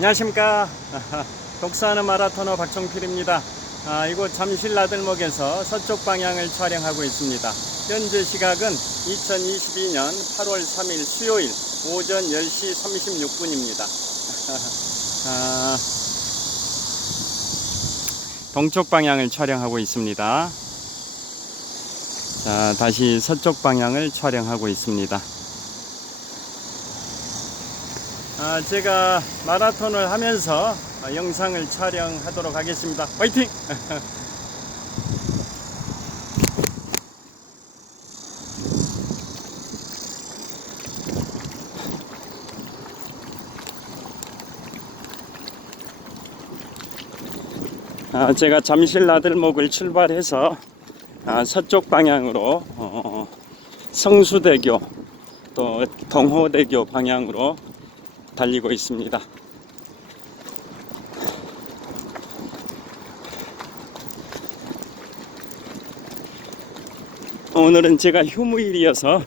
안녕하십니까. 독서하는 마라토너 박정필입니다. 이곳 잠실 나들목에서 서쪽 방향을 촬영하고 있습니다. 현재 시각은 2022년 8월 3일 수요일 오전 10시 36분입니다. 동쪽 방향을 촬영하고 있습니다. 자, 다시 서쪽 방향을 촬영하고 있습니다. 제가 마라톤을 하면서 영상을 촬영하도록 하겠습니다. 화이팅! 제가 잠실 나들목을 출발해서 서쪽 방향으로 성수대교 또 동호대교 방향으로 달리고 있습니다. 오늘은 제가 휴무일이어서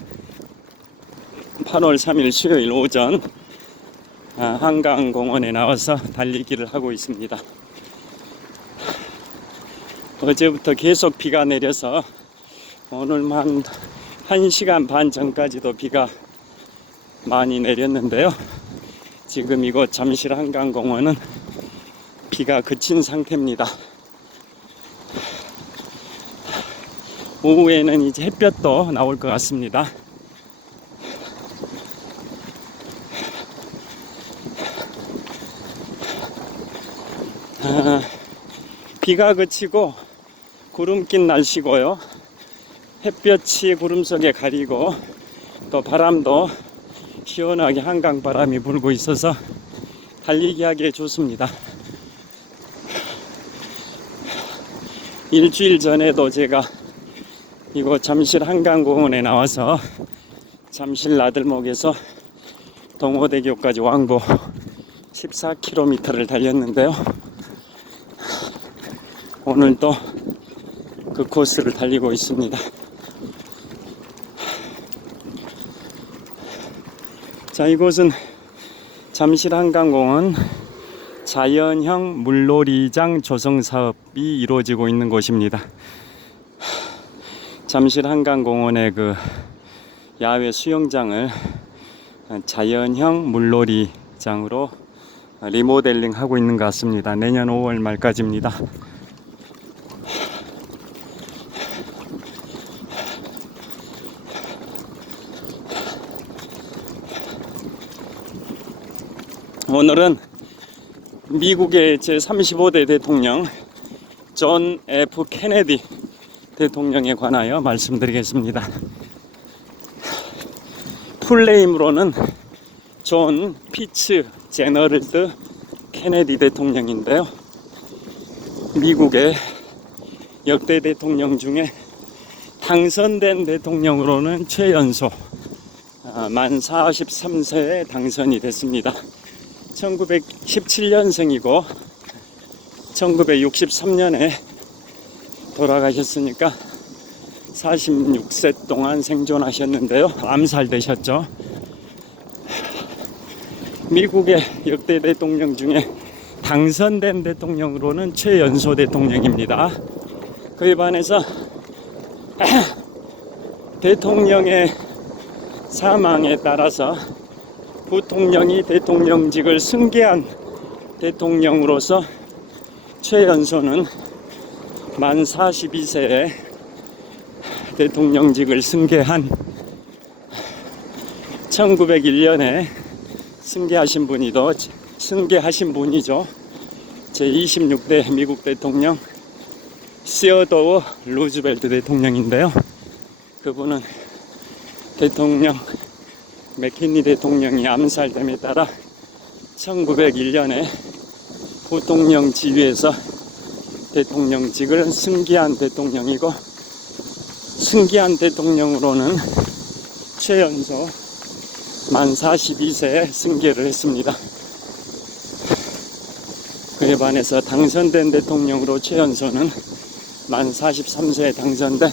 8월 3일 수요일 오전 한강공원에 나와서 달리기를 하고 있습니다. 어제부터 계속 비가 내려서 오늘만 1시간 반 전까지도 비가 많이 내렸는데요. 지금 이곳 잠실 한강공원은 비가 그친 상태입니다. 오후에는 이제 햇볕도 나올 것 같습니다. 비가 그치고 구름 낀 날씨고요. 햇볕이 구름 속에 가리고 또 바람도 시원하게 한강 바람이 불고 있어서 달리기 하기에 좋습니다. 일주일 전에도 제가 이곳 잠실 한강공원에 나와서 잠실 나들목에서 동호대교까지 왕복 14km를 달렸는데요. 오늘도 그 코스를 달리고 있습니다. 자, 이곳은 잠실 한강공원 자연형 물놀이장 조성 사업이 이루어지고 있는 곳입니다. 잠실 한강공원의 그 야외 수영장을 자연형 물놀이장으로 리모델링 하고 있는 것 같습니다. 내년 5월 말까지입니다. 오늘은 미국의 제35대 대통령 존 F 케네디 대통령에 관하여 말씀드리겠습니다. 풀네임으로는 존 피츠 제너럴드 케네디 대통령인데요. 미국의 역대 대통령 중에 당선된 대통령으로는 최연소 만 43세에 당선이 됐습니다. 1917년생이고 1963년에 돌아가셨으니까 46세 동안 생존하셨는데요. 암살되셨죠. 미국의 역대 대통령 중에 당선된 대통령으로는 최연소 대통령입니다. 그에 반해서 대통령의 사망에 따라서 부통령이 대통령직을 승계한 대통령으로서 최연소는 만 42세에 대통령직을 승계한 1901년에 승계하신 분이죠. 제26대 미국 대통령 시어도어 루즈벨트 대통령인데요. 그분은 대통령 맥킨리 대통령이 암살됨에 따라 1901년에 부통령 지위에서 대통령직을 승계한 대통령이고, 승계한 대통령으로는 최연소 만 42세에 승계를 했습니다. 그에 반해서 당선된 대통령으로 최연소는 만 43세에 당선된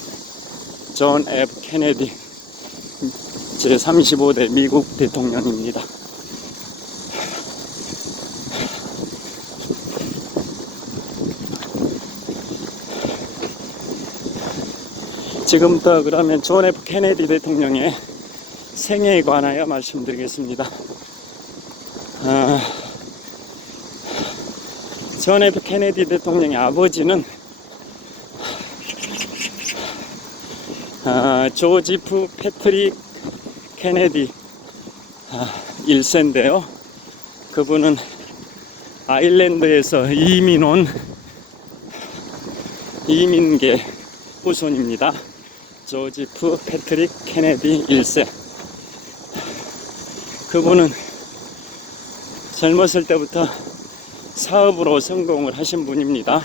존 F 케네디 제35대 미국 대통령입니다. 지금부터 그러면 존 F 케네디 대통령의 생애에 관하여 말씀드리겠습니다. 존 F 케네디 대통령의 아버지는 조지프 패트릭 케네디 1세인데요. 그분은 아일랜드에서 이민계 후손입니다. 조지프 패트릭 케네디 1세. 그분은 젊었을 때부터 사업으로 성공을 하신 분입니다.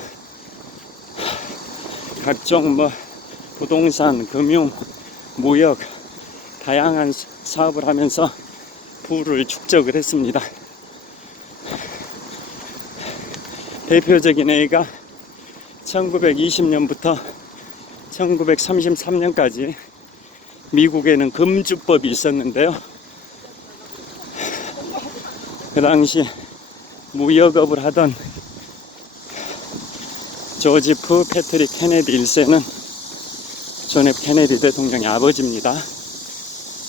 각종 부동산, 금융, 무역, 다양한 사업을 하면서 부를 축적을 했습니다. 대표적인 예가 1920년부터 1933년까지 미국에는 금주법이 있었는데요. 그 당시 무역업을 하던 조지프 패트릭 케네디 1세는 존 F 케네디 대통령의 아버지입니다.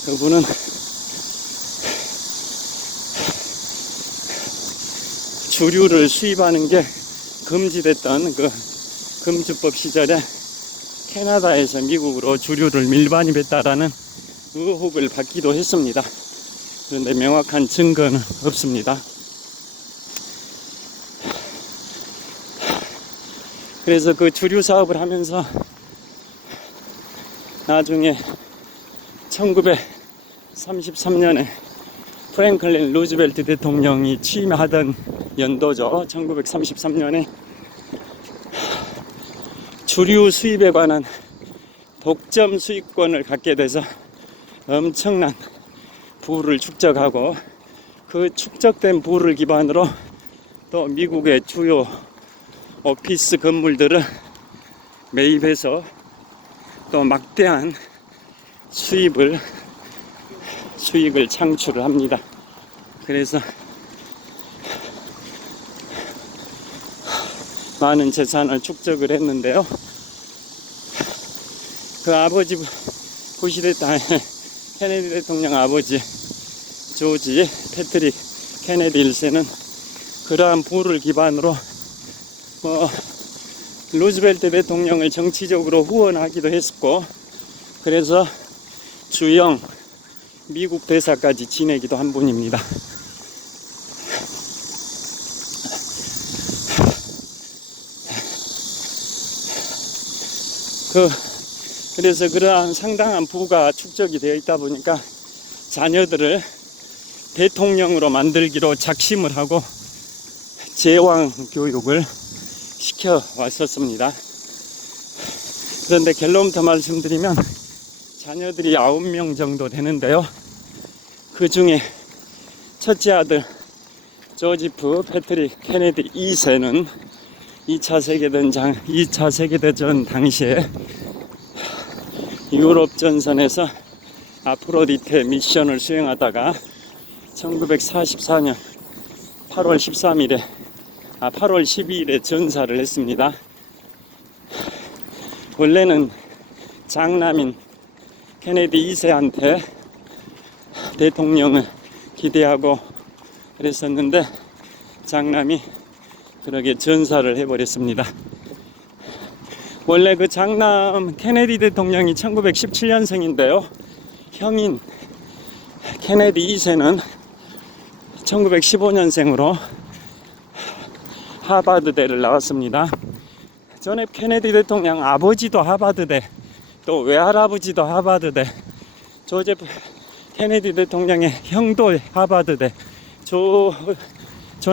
그분은 주류를 수입하는 게 금지됐던 그 금주법 시절에 캐나다에서 미국으로 주류를 밀반입했다라는 의혹을 받기도 했습니다. 그런데 명확한 증거는 없습니다. 그래서 그 주류 사업을 하면서 나중에 1933년에 프랭클린 루즈벨트 대통령이 취임하던 연도죠. 1933년에 주류 수입에 관한 독점 수익권을 갖게 돼서 엄청난 부를 축적하고, 그 축적된 부를 기반으로 또 미국의 주요 오피스 건물들을 매입해서 또 막대한 수익을 창출을 합니다. 그래서 많은 재산을 축적을 했는데요. 그 아버지 부시 대통령, 케네디 대통령 아버지 조지 패트릭 케네디 1세는 그러한 부를 기반으로 루즈벨트 대통령을 정치적으로 후원하기도 했었고, 그래서 주영 미국 대사까지 지내기도 한 분입니다. 그래서 그러한 상당한 부가 축적이 되어 있다 보니까 자녀들을 대통령으로 만들기로 작심을 하고 제왕 교육을 시켜 왔었습니다. 그런데 결론부터 말씀드리면 자녀들이 9명 정도 되는데요. 그 중에 첫째 아들 조지프 패트릭 케네디 2세는 2차 세계대전 당시에 유럽 전선에서 아프로디테 미션을 수행하다가 1944년 8월 12일에 전사를 했습니다. 원래는 장남인 케네디 2세한테 대통령을 기대하고 그랬었는데 장남이 그러게 전사를 해버렸습니다. 원래 그 장남 케네디 대통령이 1917년생인데요. 형인 케네디 2세는 1915년생으로 하버드대를 나왔습니다. 존 F 케네디 대통령 아버지도 하버드대, 또 외할아버지도 하버드대, 조제프 케네디 대통령의 형도 하버드대, 존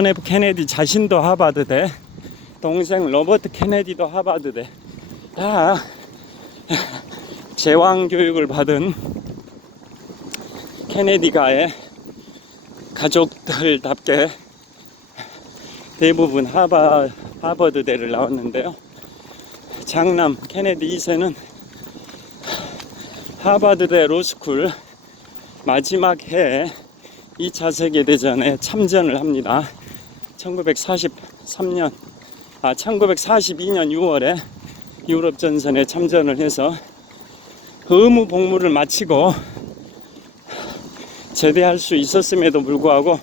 F 케네디 자신도 하버드대, 동생 로버트 케네디도 하버드대. 다 제왕 교육을 받은 케네디가의 가족들답게 대부분 하버드대를 나왔는데요. 장남 케네디 2세는 하버드대 로스쿨 마지막 해에 2차 세계대전에 참전을 합니다. 1942년 6월에 유럽 전선에 참전을 해서 의무 복무를 마치고 제대할 수 있었음에도 불구하고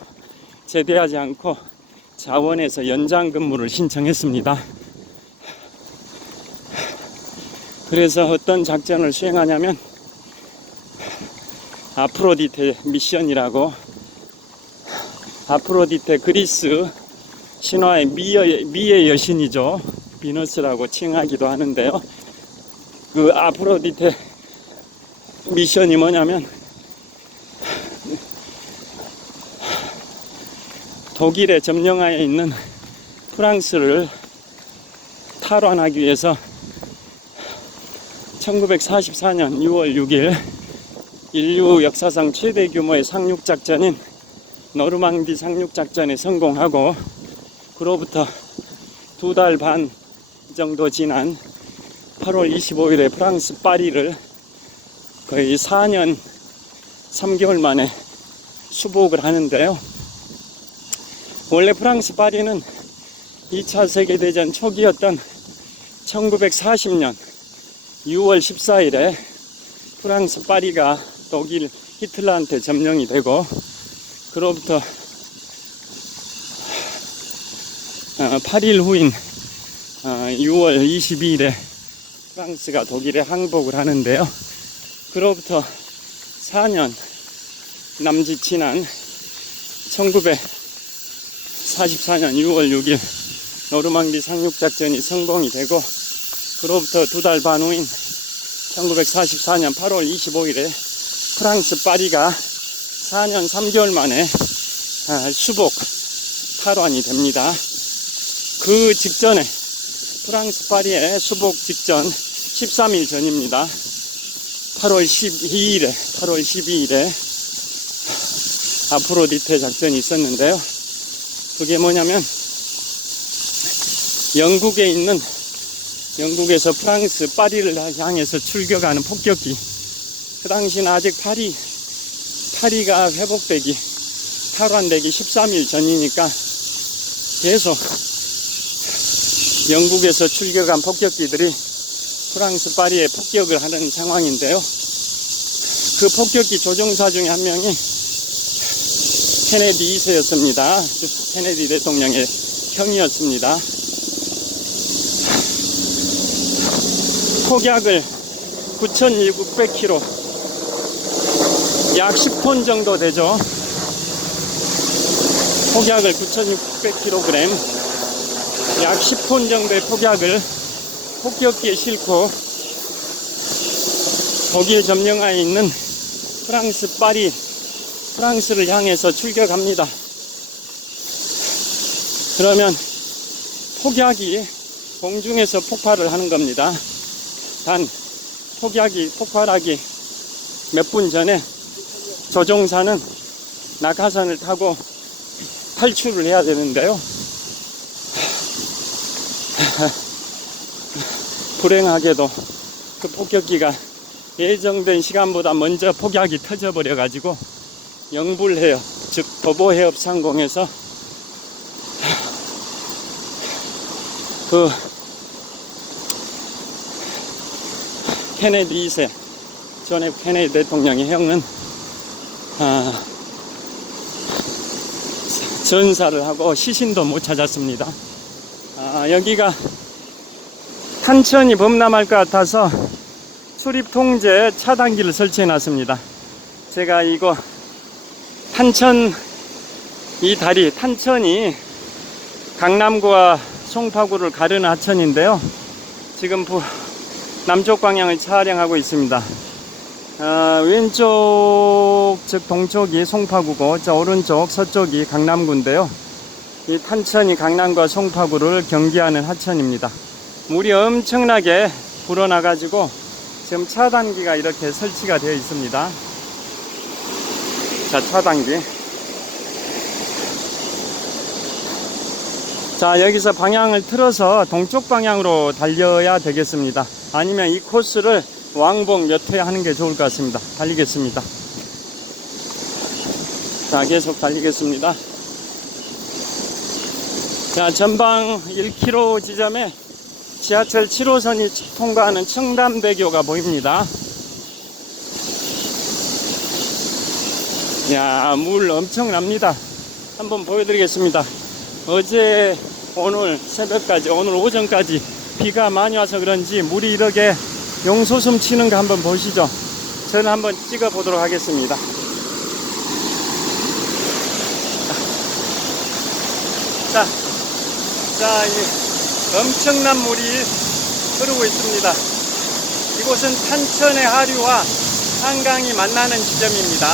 제대하지 않고 자원에서 연장 근무를 신청했습니다. 그래서 어떤 작전을 수행하냐면 아프로디테 미션이라고, 아프로디테 그리스 신화의 미의 여신이죠. 비너스라고 칭하기도 하는데요. 그 아프로디테 미션이 뭐냐면 독일의 점령하에 있는 프랑스를 탈환하기 위해서 1944년 6월 6일 인류 역사상 최대 규모의 상륙작전인 노르망디 상륙작전에 성공하고, 그로부터 2달 반 정도 지난 8월 25일에 프랑스 파리를 거의 4년 3개월 만에 수복을 하는데요. 원래 프랑스 파리는 2차 세계대전 초기였던 1940년 6월 14일에 프랑스 파리가 독일 히틀러한테 점령이 되고, 그로부터 8일 후인 6월 22일에 프랑스가 독일에 항복을 하는데요. 그로부터 4년 남짓 지난 1944년 6월 6일 노르망디 상륙작전이 성공이 되고, 그로부터 2달 반 후인 1944년 8월 25일에 프랑스 파리가 4년 3개월 만에 수복 탈환이 됩니다. 그 직전에, 프랑스 파리의 수복 직전 13일 전입니다. 8월 12일에 아프로디테 작전이 있었는데요. 그게 뭐냐면 영국에서 프랑스 파리를 향해서 출격하는 폭격기. 그 당시는 아직 파리가 회복되기, 탈환되기 13일 전이니까 계속 영국에서 출격한 폭격기들이 프랑스 파리에 폭격을 하는 상황인데요. 그 폭격기 조종사 중에 한 명이 케네디 2세였습니다. 케네디 대통령의 형이었습니다. 폭약을 9,600kg, 약 10톤 정도 되죠. 폭약을 9,600kg, 약 10톤 정도의 폭약을 폭격기에 싣고 독일 점령하에 있는 프랑스를 향해서 출격합니다. 그러면 폭약이 공중에서 폭발을 하는 겁니다. 단 폭약이 폭발하기 몇 분 전에 조종사는 낙하산을 타고 탈출을 해야 되는데요. 불행하게도 그 폭격기가 예정된 시간보다 먼저 폭약이 터져버려 가지고 영불해협, 즉 도보해협 상공에서 그 케네디 2세, 존 F 케네디 대통령의 형은 전사를 하고 시신도 못 찾았습니다. 여기가 탄천이 범람할 것 같아서 출입 통제 차단기를 설치해 놨습니다. 제가 이거 탄천, 이 다리 탄천이 강남구와 송파구를 가르는 하천인데요. 지금 남쪽 방향을 촬영하고 있습니다. 왼쪽, 즉 동쪽이 송파구고, 저 오른쪽 서쪽이 강남구인데요. 이 탄천이 강남과 송파구를 경계하는 하천입니다. 물이 엄청나게 불어나가지고 지금 차단기가 이렇게 설치가 되어 있습니다. 자, 차단기. 자, 여기서 방향을 틀어서 동쪽 방향으로 달려야 되겠습니다. 아니면 이 코스를 왕복 몇 회 하는 게 좋을 것 같습니다. 달리겠습니다. 자, 계속 달리겠습니다. 자, 전방 1km 지점에 지하철 7호선이 통과하는 청담대교가 보입니다. 야, 물 엄청납니다. 한번 보여드리겠습니다. 어제 오늘 새벽까지, 오늘 오전까지 비가 많이 와서 그런지 물이 이렇게 용솟음 치는 거 한번 보시죠. 저는 한번 찍어 보도록 하겠습니다. 자, 이 엄청난 물이 흐르고 있습니다. 이곳은 탄천의 하류와 한강이 만나는 지점입니다.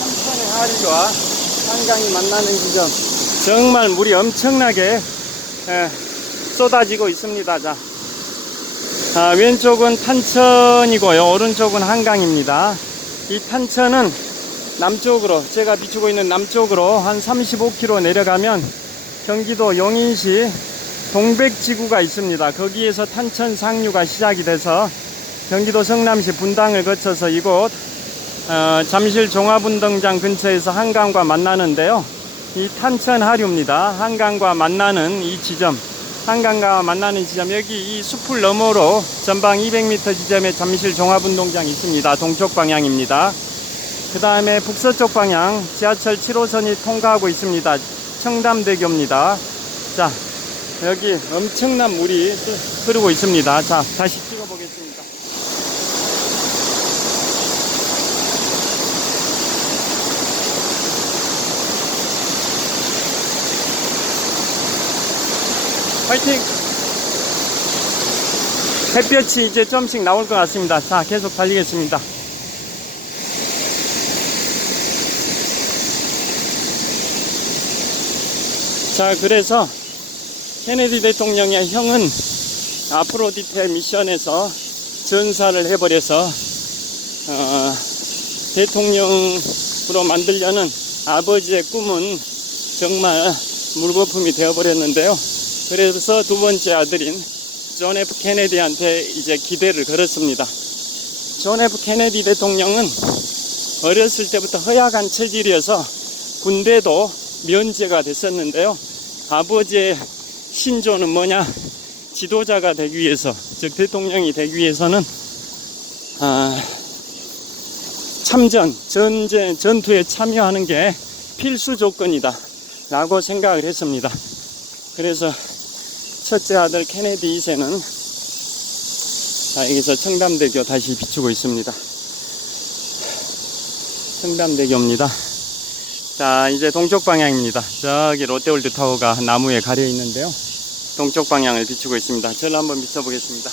탄천의 하류와 한강이 만나는 지점. 정말 물이 엄청나게 쏟아지고 있습니다. 자, 왼쪽은 탄천이고요. 오른쪽은 한강입니다. 이 탄천은 남쪽으로, 제가 비추고 있는 남쪽으로 한 35km 내려가면 경기도 용인시 동백지구가 있습니다. 거기에서 탄천 상류가 시작이 돼서 경기도 성남시 분당을 거쳐서 이곳 잠실 종합운동장 근처에서 한강과 만나는데요. 이 탄천 하류입니다. 한강과 만나는 이 지점, 한강과 만나는 지점, 여기 이 숲을 너머로 전방 200m 지점에 잠실 종합운동장이 있습니다. 동쪽 방향입니다. 그 다음에 북서쪽 방향 지하철 7호선이 통과하고 있습니다. 청담대교입니다. 자, 여기 엄청난 물이 흐르고 있습니다. 자, 다시 찍어보겠습니다. 화이팅! 햇볕이 이제 좀씩 나올 것 같습니다. 자, 계속 달리겠습니다. 자, 그래서 케네디 대통령의 형은 아프로디테 미션에서 전사를 해버려서 대통령으로 만들려는 아버지의 꿈은 정말 물거품이 되어버렸는데요. 그래서 두 번째 아들인 존 F 케네디한테 이제 기대를 걸었습니다. 존 F 케네디 대통령은 어렸을 때부터 허약한 체질이어서 군대도 면제가 됐었는데요. 아버지의 신조는 뭐냐? 지도자가 되기 위해서, 즉 대통령이 되기 위해서는 참전, 전투에 참여하는 게 필수 조건이다 라고 생각을 했습니다. 그래서 첫째 아들 케네디 2세는 여기서 청담대교 다시 비추고 있습니다. 청담대교입니다. 자, 이제 동쪽 방향입니다. 저기 롯데월드 타워가 나무에 가려 있는데요. 동쪽 방향을 비추고 있습니다. 저를 한번 비춰보겠습니다.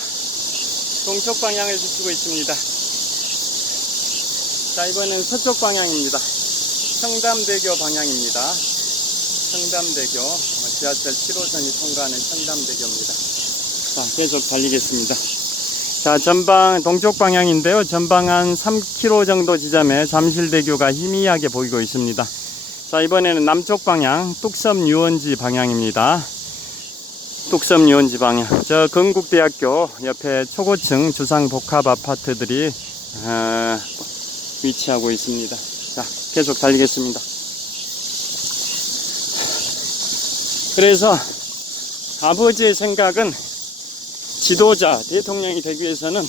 동쪽 방향을 비추고 있습니다. 자, 이번엔 서쪽 방향입니다. 청담대교 방향입니다. 청담대교, 지하철 7호선이 통과하는 청담대교입니다. 자, 계속 달리겠습니다. 자, 전방 동쪽 방향인데요. 전방 한 3km 정도 지점에 잠실대교가 희미하게 보이고 있습니다. 자, 이번에는 남쪽 방향 뚝섬 유원지 방향입니다. 뚝섬 유원지 방향. 저 건국대학교 옆에 초고층 주상복합 아파트들이 위치하고 있습니다. 자, 계속 달리겠습니다. 그래서 아버지의 생각은 지도자, 대통령이 되기 위해서는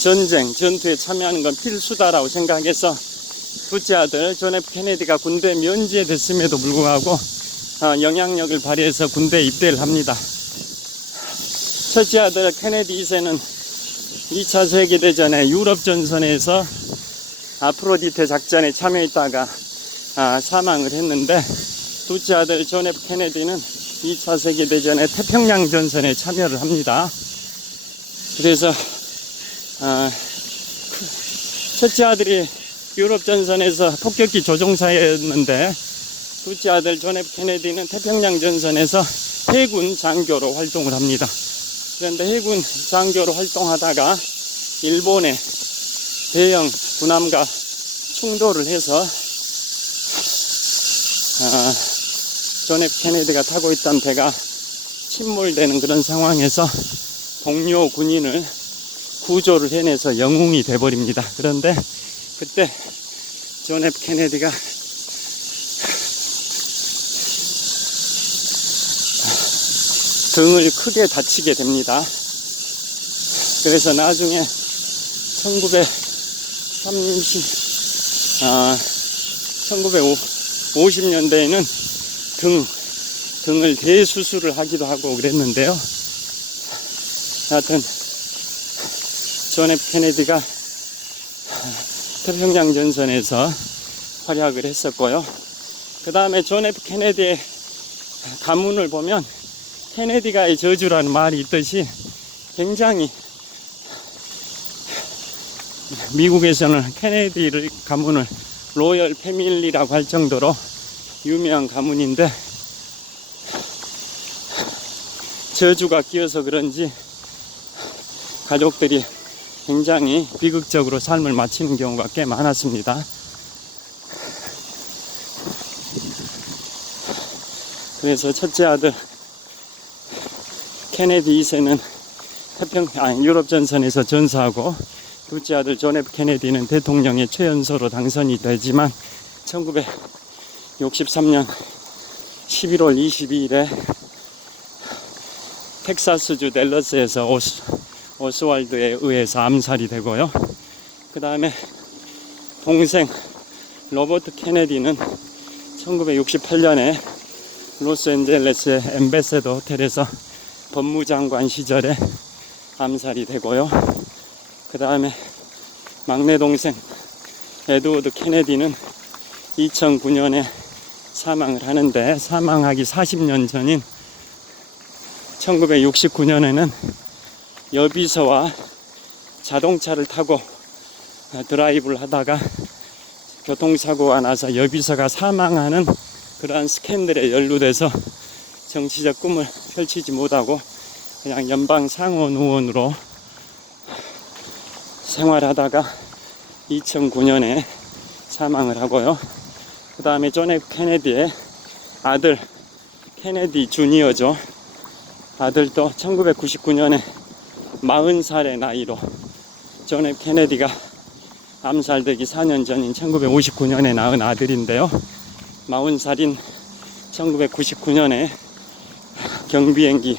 전쟁, 전투에 참여하는 건 필수다라고 생각해서 둘째 아들 존 F 케네디가 군대 면제됐음에도 불구하고 영향력을 발휘해서 군대에 입대를 합니다. 첫째 아들 케네디 2세는 2차 세계대전에 유럽 전선에서 아프로디테 작전에 참여했다가 사망을 했는데, 둘째 아들 존 F 케네디는 2차 세계대전에 태평양 전선에 참여를 합니다. 그래서 첫째 아들이 유럽 전선에서 폭격기 조종사였는데, 둘째 아들 존 F 케네디는 태평양 전선에서 해군 장교로 활동을 합니다. 그런데 해군 장교로 활동하다가 일본의 대형 군함과 충돌을 해서 존 F 케네디가 타고 있던 배가 침몰되는 그런 상황에서 동료 군인을 구조를 해내서 영웅이 돼버립니다. 그런데 그때 존 F 케네디가 등을 크게 다치게 됩니다. 그래서 나중에 1950년대에는 등을 대수술을 하기도 하고 그랬는데요. 하여튼 존 F 케네디가 태평양 전선에서 활약을 했었고요. 그 다음에 존 F 케네디의 가문을 보면 케네디가의 저주라는 말이 있듯이 굉장히 미국에서는 케네디를 가문을 로열 패밀리라고 할 정도로 유명한 가문인데, 저주가 끼어서 그런지 가족들이 굉장히 비극적으로 삶을 마치는 경우가 꽤 많았습니다. 그래서 첫째 아들 케네디 2세는 유럽 전선에서 전사하고, 둘째 아들 존 F 케네디는 대통령의 최연소로 당선이 되지만 1963년 11월 22일에 텍사스주 댈러스에서 오스왈드에 의해서 암살이 되고요. 그 다음에 동생 로버트 케네디는 1968년에 로스앤젤레스의 엠베세더 호텔에서 법무장관 시절에 암살이 되고요. 그 다음에 막내 동생 에드워드 케네디는 2009년에 사망을 하는데, 사망하기 40년 전인 1969년에는 여비서와 자동차를 타고 드라이브를 하다가 교통사고가 나서 여비서가 사망하는 그러한 스캔들에 연루돼서 정치적 꿈을 펼치지 못하고 그냥 연방 상원 의원으로 생활하다가 2009년에 사망을 하고요. 그 다음에 존 F 케네디의 아들 케네디 주니어죠. 아들도 1999년에 40살의 나이로 존 F 케네디가 암살되기 4년 전인 1959년에 낳은 아들인데요. 40살인 1999년에 경비행기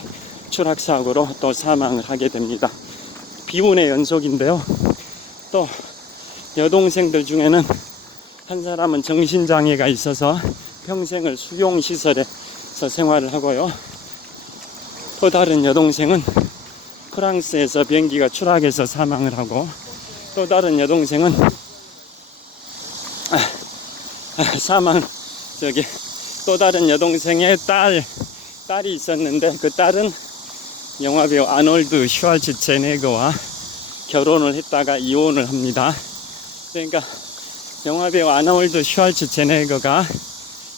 추락사고로 또 사망을 하게 됩니다. 비운의 연속인데요. 또 여동생들 중에는 한 사람은 정신장애가 있어서 평생을 수용시설에서 생활을 하고요. 또 다른 여동생은 프랑스에서 비행기가 추락해서 사망을 하고, 또 다른 여동생은 또 다른 여동생의 딸이 있었는데, 그 딸은 영화배우 아놀드 슈왈츠제네거와 결혼을 했다가 이혼을 합니다. 그러니까 영화배우 아놀드 슈왈츠제네거가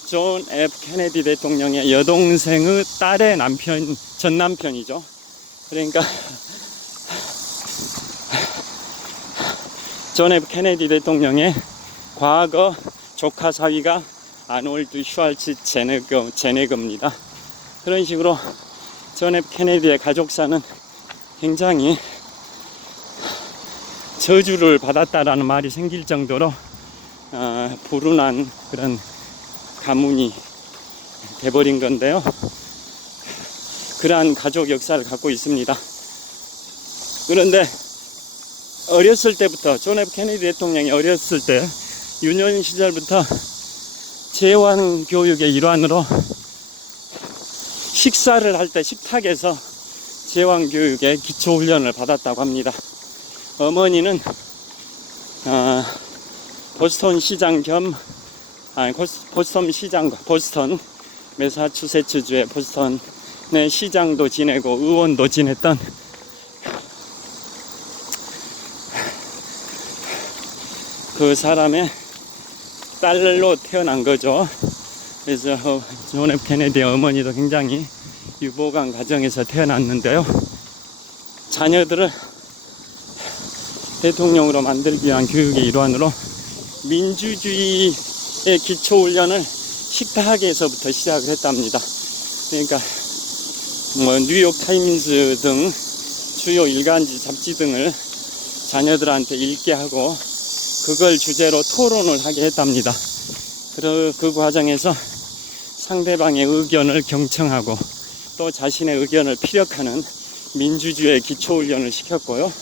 존 F 케네디 대통령의 여동생의 딸의 전 남편이죠. 그러니까 존 F 케네디 대통령의 과거 조카 사위가 아놀드 슈왈츠제네거입니다. 그런 식으로 존 F 케네디의 가족사는 굉장히 저주를 받았다라는 말이 생길 정도로 불운한 그런 가문이 돼버린 건데요. 그러한 가족 역사를 갖고 있습니다. 그런데 어렸을 때부터 존 F 케네디 대통령이 어렸을 때 유년 시절부터 제왕 교육의 일환으로 식사를 할 때 식탁에서 제왕 교육의 기초 훈련을 받았다고 합니다. 어머니는 보스턴 매사추세츠주의 보스턴의 시장도 지내고 의원도 지냈던 그 사람의 딸로 태어난 거죠. 그래서 존 F 케네디의 어머니도 굉장히 유보강 가정에서 태어났는데요. 자녀들을 대통령으로 만들기 위한 교육의 일환으로 민주주의의 기초훈련을 식탁에서부터 시작을 했답니다. 그러니까 뉴욕 타임즈 등 주요 일간지 잡지 등을 자녀들한테 읽게 하고 그걸 주제로 토론을 하게 했답니다. 그 과정에서 상대방의 의견을 경청하고 또 자신의 의견을 피력하는 민주주의의 기초훈련을 시켰고요.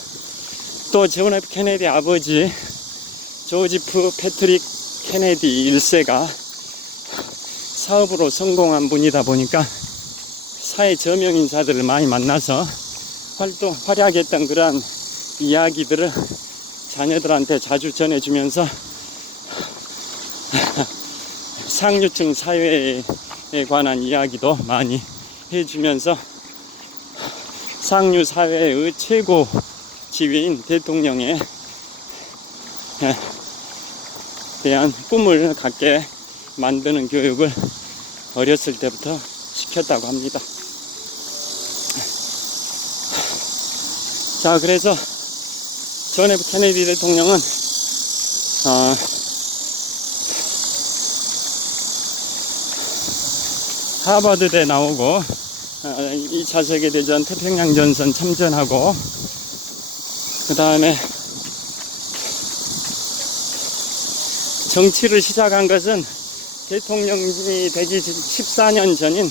또 존 F 케네디 아버지 조지 F 패트릭 케네디 1세가 사업으로 성공한 분이다 보니까 사회 저명 인사들을 많이 만나서 활약했던 그러한 이야기들을 자녀들한테 자주 전해주면서 상류층 사회에 관한 이야기도 많이 해주면서 상류 사회의 최고 지위인 대통령에 대한 꿈을 갖게 만드는 교육을 어렸을 때부터 시켰다고 합니다. 자, 그래서 존 F 케네디 대통령은 하버드대 나오고 2차 세계대전 태평양전선 참전하고 그 다음에 정치를 시작한 것은 대통령이 되기 14년 전인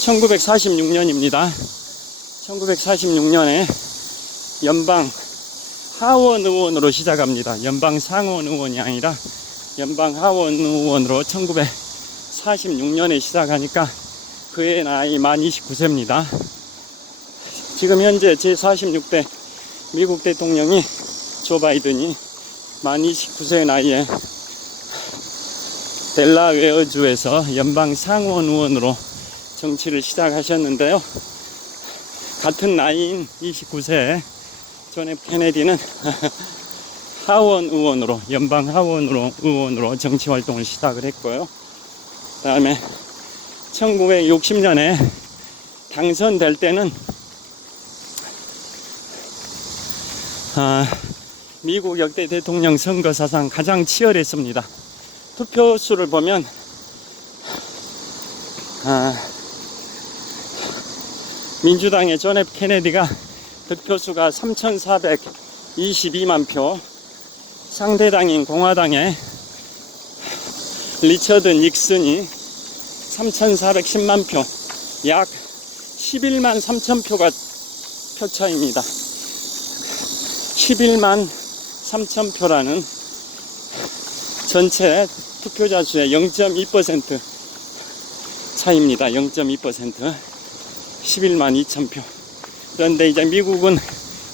1946년입니다. 1946년에 연방 하원 의원으로 시작합니다. 연방 상원 의원이 아니라 연방 하원 의원으로 1946년에 시작하니까 그의 나이 만 29세입니다. 지금 현재 제46대 미국 대통령이 조 바이든이 만 29세 나이에 델라웨어주에서 연방 상원 의원으로 정치를 시작하셨는데요. 같은 나이인 29세에 존 F 케네디는 하원 의원으로, 연방 하원 의원으로 정치 활동을 시작을 했고요. 그 다음에 1960년에 당선될 때는 미국 역대 대통령 선거 사상 가장 치열했습니다. 투표수를 보면 민주당의 존 F 케네디가 득표수가 3,422만 표, 상대당인 공화당의 리처드 닉슨이 3,410만 표, 약 11만 3천 표가 표차입니다. 11만 3천 표라는 전체 투표자 수의 0.2% 차이입니다. 0.2%. 11만 2천 표. 그런데 이제 미국은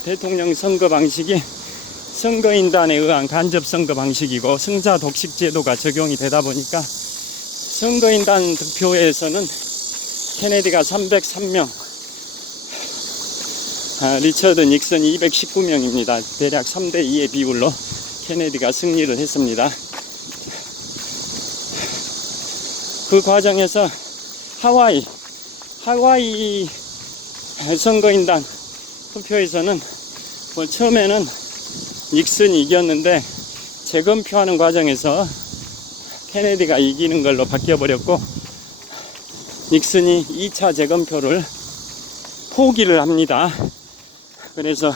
대통령 선거 방식이 선거인단에 의한 간접 선거 방식이고 승자 독식 제도가 적용이 되다 보니까 선거인단 득표에서는 케네디가 303명, 리처드 닉슨이 219명입니다. 대략 3대2의 비율로 케네디가 승리를 했습니다. 그 과정에서 하와이 선거인단 투표에서는 처음에는 닉슨이 이겼는데 재검표하는 과정에서 케네디가 이기는 걸로 바뀌어버렸고 닉슨이 2차 재검표를 포기를 합니다. 그래서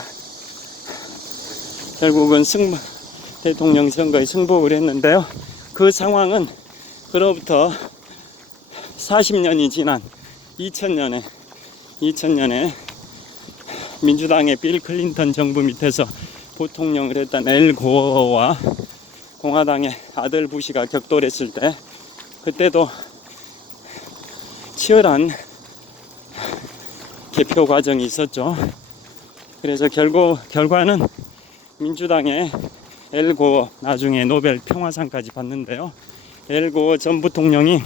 결국은 대통령 선거에 승복을 했는데요. 그 상황은 그로부터 40년이 지난 2000년에 민주당의 빌 클린턴 정부 밑에서 부통령을 했던 엘 고어와 공화당의 아들 부시가 격돌했을 때 그때도 치열한 개표 과정이 있었죠. 그래서 결과는 민주당의 엘 고어, 나중에 노벨 평화상까지 받는데요. 엘 고어 전 부통령이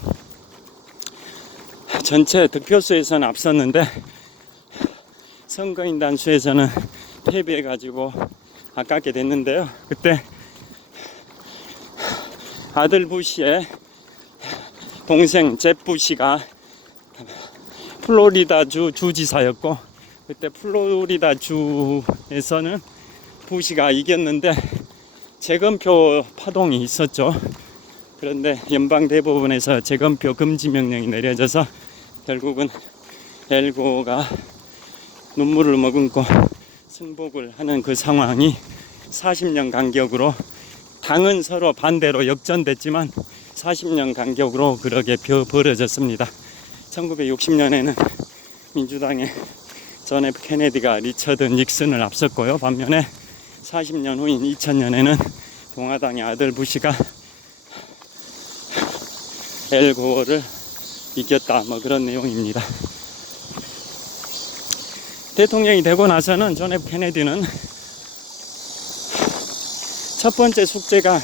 전체 득표수에서는 앞섰는데 선거인단 수에서는 패배해가지고 아깝게 됐는데요. 그때 아들 부시의 동생 잽 부시가 플로리다주 주지사였고 그때 플로리다 주에서는 부시가 이겼는데 재검표 파동이 있었죠. 그런데 연방 대법원에서 재검표 금지 명령이 내려져서 결국은 엘 고어가 눈물을 머금고 승복을 하는 그 상황이 40년 간격으로 당은 서로 반대로 역전됐지만 40년 간격으로 그렇게 벌어졌습니다. 1960년에는 민주당의 존 F 케네디가 리처드 닉슨을 앞섰고요. 반면에 40년 후인 2000년에는 공화당의 아들 부시가 엘 고어를 이겼다, 뭐 그런 내용입니다. 대통령이 되고 나서는 존 F 케네디는 첫 번째 숙제가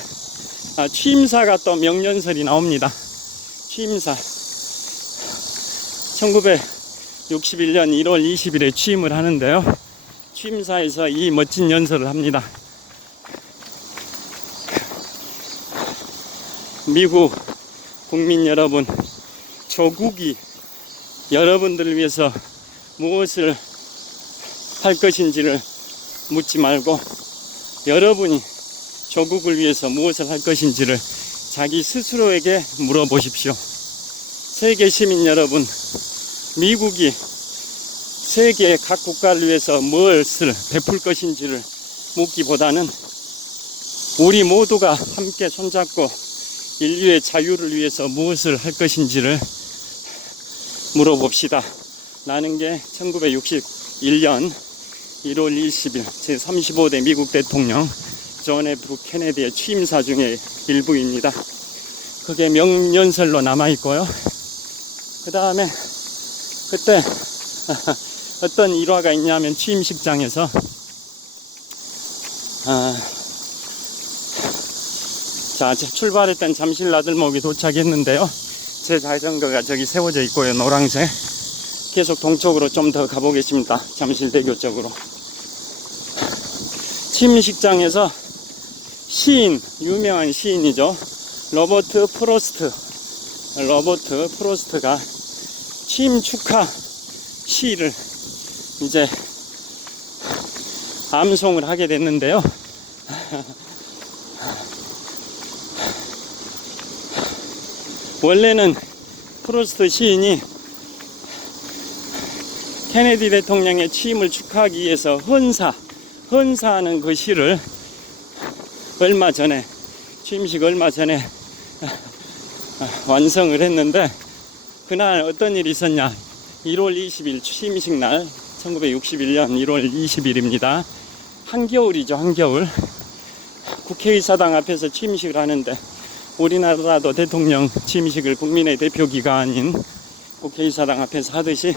취임사가 또 명년설이 나옵니다. 취임사 1961년 1월 20일에 취임을 하는데요. 취임사에서 이 멋진 연설을 합니다. 미국 국민 여러분, 조국이 여러분들을 위해서 무엇을 할 것인지를 묻지 말고 여러분이 조국을 위해서 무엇을 할 것인지를 자기 스스로에게 물어보십시오. 세계 시민 여러분, 미국이 세계 각 국가를 위해서 무엇을 베풀 것인지를 묻기보다는 우리 모두가 함께 손잡고 인류의 자유를 위해서 무엇을 할 것인지를 물어봅시다. 라는 게 1961년 1월 20일 제35대 미국 대통령 존 F 케네디의 취임사 중에 일부입니다. 그게 명연설로 남아있고요. 그 다음에 그때 어떤 일화가 있냐면 취임식장에서 자, 출발했던 잠실 나들목이 도착했는데요. 제 자전거가 저기 세워져 있고요. 노란색. 계속 동쪽으로 좀 더 가보겠습니다. 잠실대교 쪽으로. 취임식장에서 시인, 유명한 시인이죠. 로버트 프로스트가 취임 축하 시를 이제 암송을 하게 됐는데요. 원래는 프로스트 시인이 케네디 대통령의 취임을 축하하기 위해서 헌사하는 그 시를 취임식 얼마 전에 완성을 했는데, 그날 어떤 일이 있었냐. 1월 20일 취임식 날 1961년 1월 20일입니다. 한겨울이죠. 한겨울. 국회의사당 앞에서 취임식을 하는데, 우리나라도 대통령 취임식을 국민의 대표기관인 국회의사당 앞에서 하듯이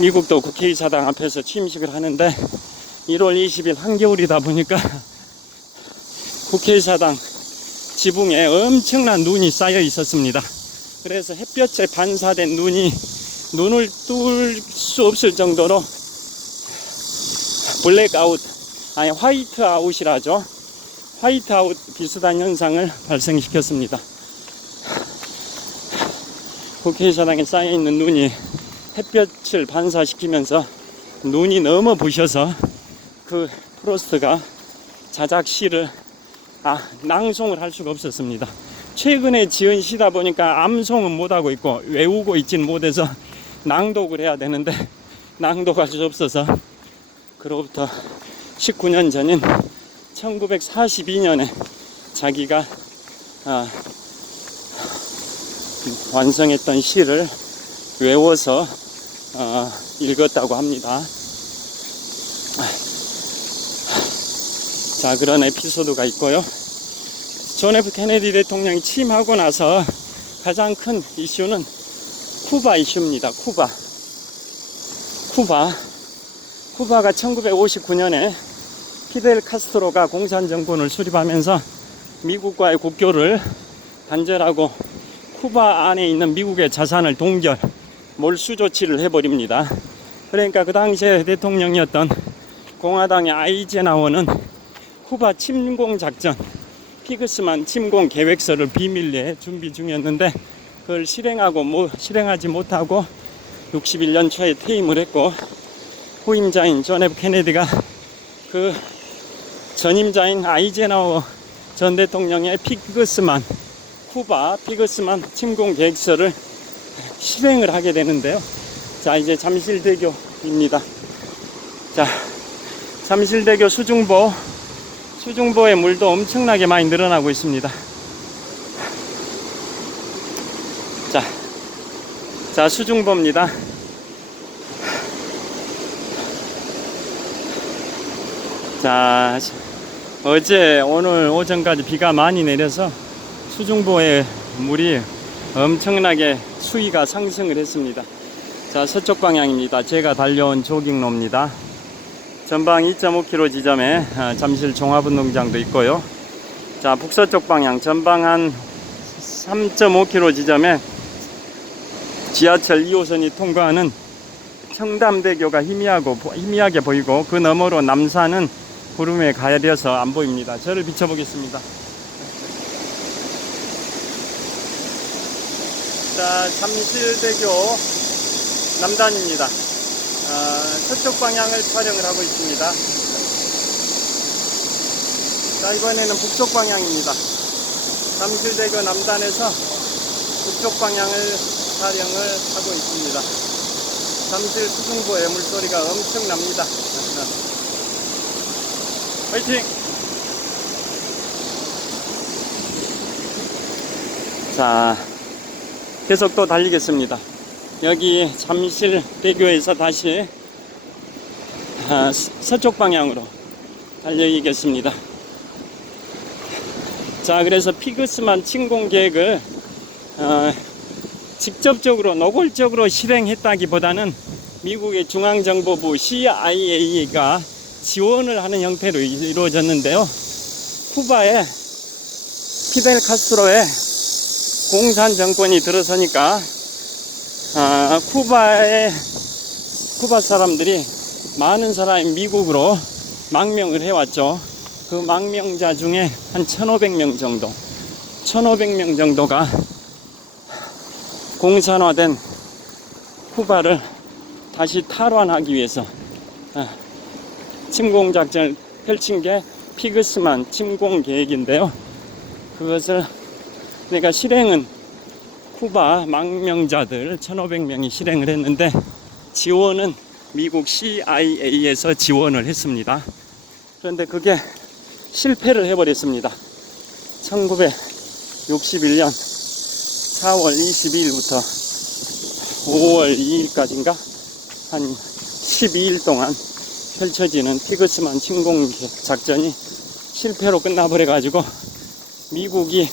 미국도 국회의사당 앞에서 취임식을 하는데, 1월 20일 한겨울이다 보니까 국회의사당 지붕에 엄청난 눈이 쌓여 있었습니다. 그래서 햇볕에 반사된 눈을 뚫을 수 없을 정도로 화이트아웃이라죠. 화이트아웃 비슷한 현상을 발생시켰습니다. 국회의사당에 쌓여있는 눈이 햇볕을 반사시키면서 눈이 너무 부셔서 그 프로스트가 자작 시를 낭송을 할 수가 없었습니다. 최근에 지은 시다 보니까 암송은 못하고 있고 외우고 있진 못해서 낭독을 해야 되는데 낭독할 수 없어서 그로부터 19년 전인 1942년에 자기가 완성했던 시를 외워서 읽었다고 합니다. 자, 그런 에피소드가 있고요. 존 F 케네디 대통령이 취임하고 나서 가장 큰 이슈는 쿠바 이슈입니다. 쿠바가 1959년에 피델 카스트로가 공산정권을 수립하면서 미국과의 국교를 단절하고 쿠바 안에 있는 미국의 자산을 몰수 조치를 해버립니다. 그러니까 그 당시에 대통령이었던 공화당의 아이젠하워는 쿠바 침공 작전, 피그스만 침공 계획서를 비밀리에 준비 중이었는데 그걸 실행하지 못하고 61년 초에 퇴임을 했고, 후임자인 존 F 케네디가 그 전임자인 아이젠하워 전 대통령의 쿠바 피그스만 침공 계획서를 실행을 하게 되는데요. 자, 이제 잠실대교입니다. 자, 잠실대교 수중보의 물도 엄청나게 많이 늘어나고 있습니다. 자, 수중보입니다. 자, 어제 오늘 오전까지 비가 많이 내려서 수중보의 물이 엄청나게 수위가 상승을 했습니다. 자, 서쪽 방향입니다. 제가 달려온 조깅로입니다. 전방 2.5km 지점에 잠실 종합운동장도 있고요. 자, 북서쪽 방향 전방 한 3.5km 지점에 지하철 2호선이 통과하는 청담대교가 희미하게 보이고, 그 너머로 남산은 구름에 가려서 안 보입니다. 저를 비춰보겠습니다. 자, 잠실대교 남단입니다. 서쪽 방향을 촬영을 하고 있습니다. 자, 이번에는 북쪽 방향입니다. 잠실대교 남단에서 북쪽 방향을 촬영을 하고 있습니다. 잠실 수중보의 물소리가 엄청납니다. 화이팅! 자, 계속 또 달리겠습니다. 여기 잠실대교에서 다시 서쪽 방향으로 달려야겠습니다. 자, 그래서 피그스만 침공 계획을 직접적으로 노골적으로 실행했다기보다는 미국의 중앙정보부 CIA가 지원을 하는 형태로 이루어졌는데요. 쿠바의 피델 카스트로의 공산 정권이 들어서니까 쿠바 사람들이 많은 사람이 미국으로 망명을 해왔죠. 그 망명자 중에 한 1,500명 정도가 공산화된 쿠바를 다시 탈환하기 위해서 침공작전을 펼친 게 피그스만 침공 계획인데요. 그것을 내가 실행은 쿠바 망명자들 1,500명이 실행을 했는데, 지원은 미국 CIA에서 지원을 했습니다. 그런데 그게 실패를 해버렸습니다. 1961년 4월 22일부터 5월 2일까지인가 한 12일 동안 펼쳐지는 피그스만 침공 작전이 실패로 끝나버려 가지고 미국이